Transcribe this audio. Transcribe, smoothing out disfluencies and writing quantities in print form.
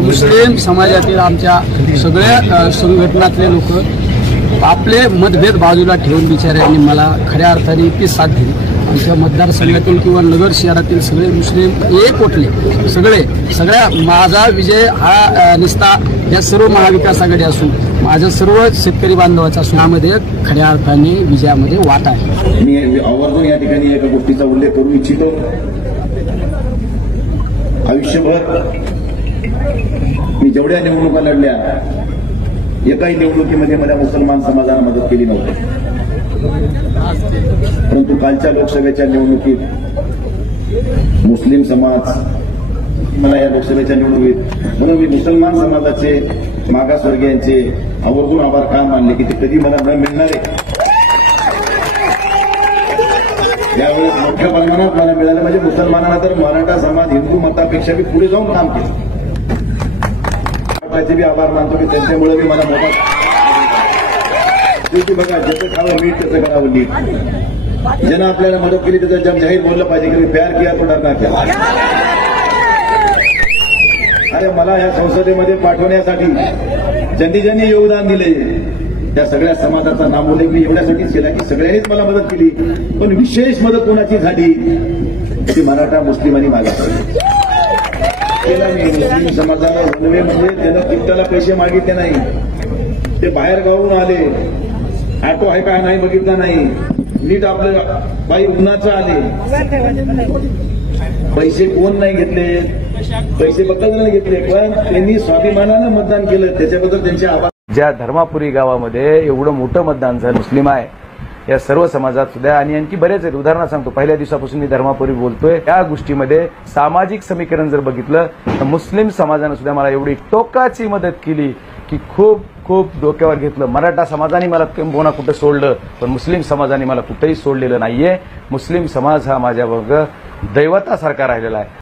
मुस्लिम समाजातील आमच्या सगळ्या संघटनातले लोक आपले मतभेद बाजूला ठेवून बिचाऱ्यांनी मला खऱ्या अर्थाने इतकी साथ दिली। आमच्या मतदारसंघातील किंवा नगर शहरातील सगळे मुस्लिम एक उठले, सगळ्या माझा विजय हा निस्ता या सर्व महाविकास आघाडी असून माझ्या सर्व शेतकरी बांधवाचा यामध्ये खऱ्या अर्थाने विजयामध्ये वाटा आहे। मी आवर्जून या ठिकाणी एका गोष्टीचा उल्लेख करू इच्छितो। आयुष्यभर मी जेवढ्या निवडणुका लढल्या एकाही निवडणुकीमध्ये मला मुसलमान समाजाला मदत केली नव्हती, परंतु कालच्या लोकसभेच्या निवडणुकीत मुस्लिम समाज मला या लोकसभेच्या निवडणुकीत म्हणून मी मुसलमान समाजाचे मागासवर्गीयांचे आवर्जून आभार का मानले की ते कधी मला न मिळणारे यावेळेस मोठ्या प्रमाणात मला मिळालं। म्हणजे मुसलमानांना तर मराठा समाज हिंदू मतापेक्षा मी पुढे जाऊन काम केलं। त्याचे बी आभार मानतो की त्यांच्यामुळे मी मला मोठा बघा ज्याचं खावं मीठ त्याचं करावं नीट। ज्यानं आपल्याला मदत केली त्याचं जग जाहीर बोललं पाहिजे की मी प्यार किया तो डरना क्या। अरे मला या संसदेमध्ये पाठवण्यासाठी ज्यांनी योगदान दिले त्या सगळ्या समाजाचा नामोल्लेख मी एवढ्यासाठीच केला की सगळ्यांनीच मला मदत केली, पण विशेष मदत कोणाची झाली ती मराठा मुस्लिमांनी मागितली। मुस्लिम समाजाला रेल्वे म्हणजे त्यानं तिकटाला पैसे मागितले नाही, ते बाहेर गावून आले, ऑटो आहे काय नाही बघितला नाही, नीट आपलं बाई उन्हाचं आले, पैसे कोण नाही घेतले, पैसे बद्दल नाही घेतले, पण त्यांनी स्वाभिमानानं मतदान केलं, त्याच्याबद्दल त्यांचे आभार। ज्या धर्मापुरी गावामध्ये एवढं मोठं मतदान झालं मुस्लिम आहे या सर्व समाजात सुद्धा आणि आणखी बरेच आहेत। उदाहरण सांगतो, पहिल्या दिवसापासून मी धर्मापुरी बोलतोय, त्या गोष्टीमध्ये सामाजिक समीकरण जर बघितलं तर मुस्लिम समाजाने सुद्धा मला एवढी टोकाची मदत केली की खूप खूप डोक्यावर घेतलं। मराठा समाजाने मला किंबहुना कुठं सोडलं, पण मुस्लिम समाजाने मला कुठेही सोडलेलं नाहीये। मुस्लिम समाज हा माझ्या वर्ग दैवतासारखा राहिलेला आहे।